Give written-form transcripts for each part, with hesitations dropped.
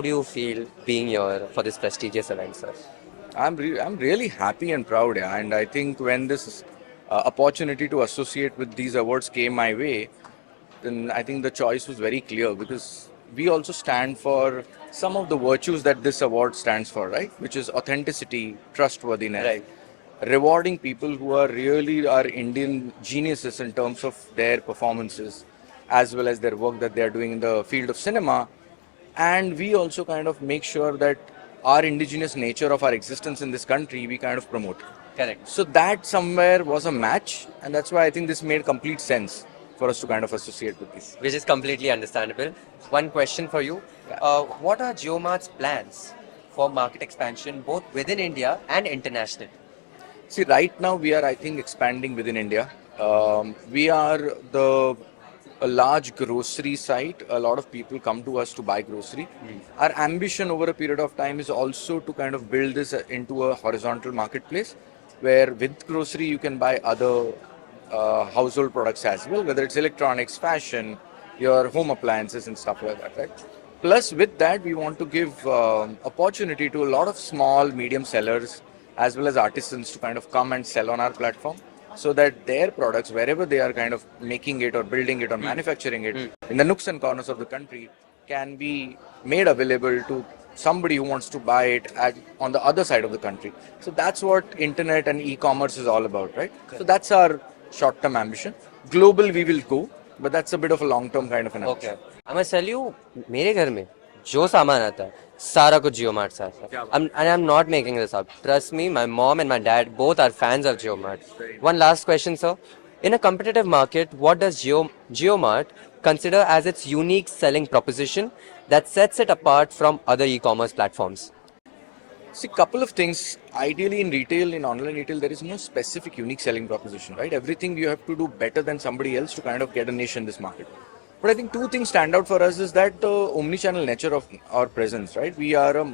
do you feel being here for this prestigious event, sir? I'm really happy and proud, yeah. And I think when this opportunity to associate with these awards came my way, then I think the choice was very clear because we also stand for some of the virtues that this award stands for, right? Which is authenticity, trustworthiness, Right. rewarding people who are really our Indian geniuses in terms of their performances, as well as their work that they are doing in the field of cinema. And we also kind of make sure that our indigenous nature of our existence in this country we kind of promote. Correct. So that somewhere was a match, and that's why I think this made complete sense for us to kind of associate with this. Which is completely understandable. One question for you. What are JioMart's plans for market expansion both within India and international? See, right now we are, I think, expanding within India. We are a large grocery site. A lot of people come to us to buy grocery. Our ambition over a period of time is also to kind of build this into a horizontal marketplace where with grocery you can buy other household products as well, whether it's electronics, fashion, your home appliances and stuff like that, right? Plus, with that, we want to give opportunity to a lot of small, medium sellers as well as artisans to kind of come and sell on our platform so that their products, wherever they are kind of making it or building it or manufacturing it in the nooks and corners of the country, can be made available to somebody who wants to buy it on the other side of the country. So that's what internet and e-commerce is all about, right? So that's our short-term ambition. Global we will go, but that's a bit of a long-term kind of an ambition. Okay. I must tell you, मेरे घर में जो सामान आता है सारा कुछ JioMart से आता है. I'm not making this up. Trust me, my mom and my dad both are fans of JioMart. One last question, sir. In a competitive market, what does JioMart consider as its unique selling proposition that sets it apart from other e-commerce platforms? See, couple of things. Ideally, in retail, in online retail, there is no specific unique selling proposition, right? Everything you have to do better than somebody else to kind of get a niche in this market. But I think two things stand out for us is that the omni-channel nature of our presence, right? We are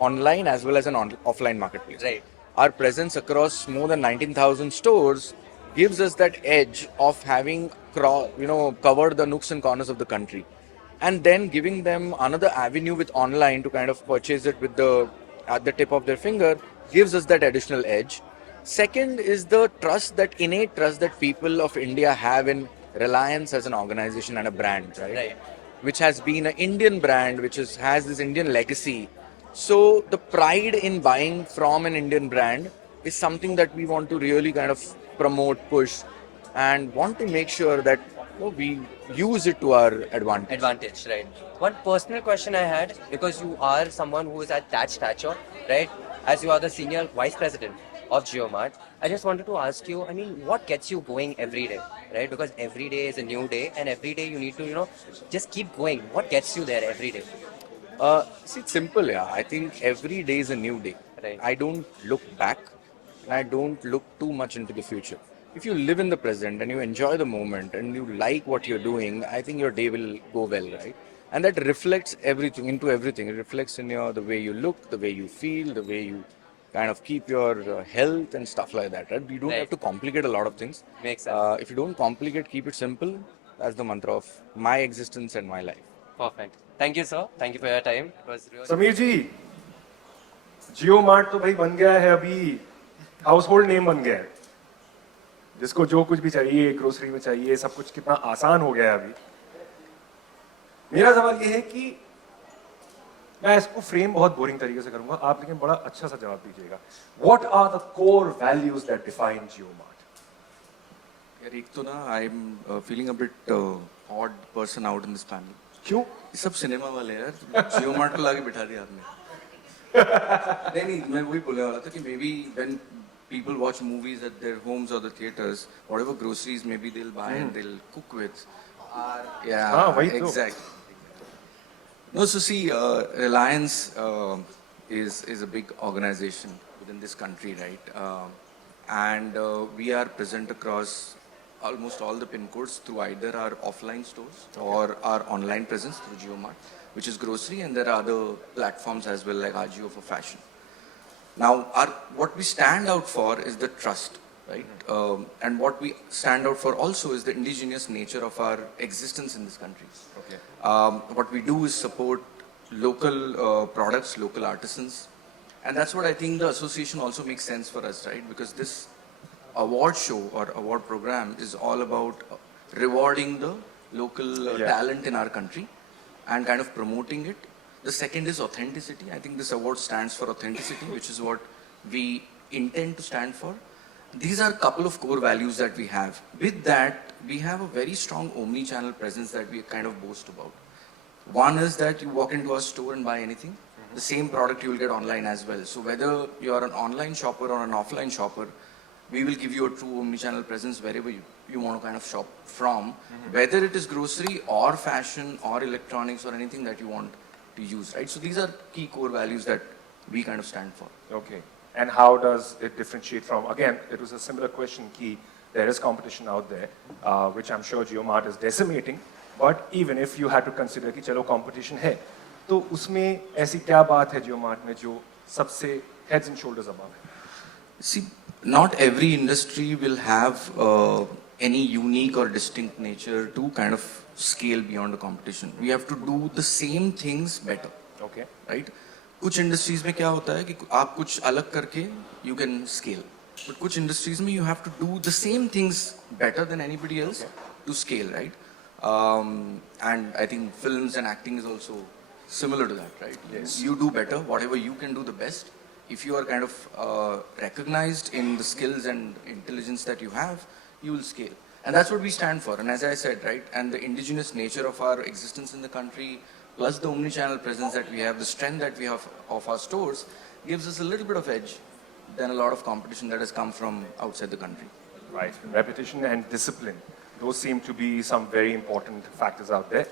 online as well as an offline marketplace. Right. Our presence across more than 19,000 stores gives us that edge of having covered the nooks and corners of the country, and then giving them another avenue with online to kind of purchase it with the at the tip of their finger gives us that additional edge. Second is the trust, that innate trust that people of India have in Reliance as an organization and a brand, right? Which has been an Indian brand, which has this Indian legacy. So the pride in buying from an Indian brand is something that we want to really kind of promote, push, and want to make sure that we use it to our advantage. Right. One personal question I had, because you are someone who is at that stature, right? As you are the senior vice president of JioMart, I just wanted to ask you, I mean, what gets you going every day, right? Because every day is a new day, and every day you need to, just keep going. What gets you there every day? See, it's simple, yeah. I think every day is a new day. Right. I don't look back, and I don't look too much into the future. If you live in the present and you enjoy the moment and you like what you're doing, I think your day will go well, right? And that reflects everything into everything. It reflects in the way you look, the way you feel, the way you kind of keep your health and stuff like that, right? You don't have to complicate a lot of things. Makes sense. If you don't complicate, keep it simple. That's the mantra of my existence and my life. Perfect. Thank you, sir. Thank you for your time. It was really... Sameer ji, Jio mart तो भाई बन गया है, अभी house hold name बन गया है. जिसको जो कुछ भी चाहिए ग्रोसरी में चाहिए, सब कुछ कितना आसान हो गया है अभी. मेरा सवाल ये है कि मैं इसको फ्रेम बहुत बोरिंग तरीके से करूंगा, आप लेकिन बड़ा अच्छा सा जवाब दीजिएगा. What are the core values that define JioMart? यार एक तो ना I'm feeling a bit odd person out in this panel. क्यों? ये सब सिनेमा वाले यार, JioMart को लाके बिठा दिया आपने. नहीं, मैं वही बोलने वाला था कि maybe when people watch movies at their homes or the theaters, whatever groceries maybe they'll buy and they'll cook with. Exactly. No, so see, Reliance is a big organization within this country, right? And we are present across almost all the pin codes through either our offline stores or our online presence through JioMart, which is grocery, and there are other platforms as well like Ajio for fashion. Now, what we stand out for is the trust, right? And what we stand out for also is the indigenous nature of our existence in this country. Okay. What we do is support local products, local artisans. And that's what I think the association also makes sense for us, right? Because this award show or award program is all about rewarding the local talent in our country and kind of promoting it. The second is authenticity. I think this award stands for authenticity, which is what we intend to stand for. These are a couple of core values that we have. With that, we have a very strong omni-channel presence that we kind of boast about. One is that you walk into a store and buy anything, the same product you will get online as well. So whether you are an online shopper or an offline shopper, we will give you a true omni-channel presence wherever you want to kind of shop from, whether it is grocery or fashion or electronics or anything that you want to use, right? So these are key core values that we kind of stand for. Okay. And how does it differentiate from, again, it was a similar question, Ki, there is competition out there, which I'm sure JioMart is decimating, but even if you had to consider कि चलो competition है, तो उसमें ऐसी क्या बात है JioMart में जो सबसे heads and shoulders above है? See, not every industry will have any unique or distinct nature to kind of scale beyond the competition. We have to do the same things better. Okay. Right? कुछ industries में क्या होता है कि आप कुछ अलग करके यू कैन स्केल, बट कुछ इंडस्ट्रीज में you have to do the same things better than anybody else to scale, right? And I think films and acting is also similar to that, right? Yes. You do better, whatever you can do the best. If you are kind of recognized in the skills and intelligence that you have, you will scale. And that's what we stand for. And as I said, right, and the indigenous nature of our existence in the country, plus the omni-channel presence that we have, the strength that we have of our stores, gives us a little bit of edge than a lot of competition that has come from outside the country. Right. Repetition and discipline. Those seem to be some very important factors out there.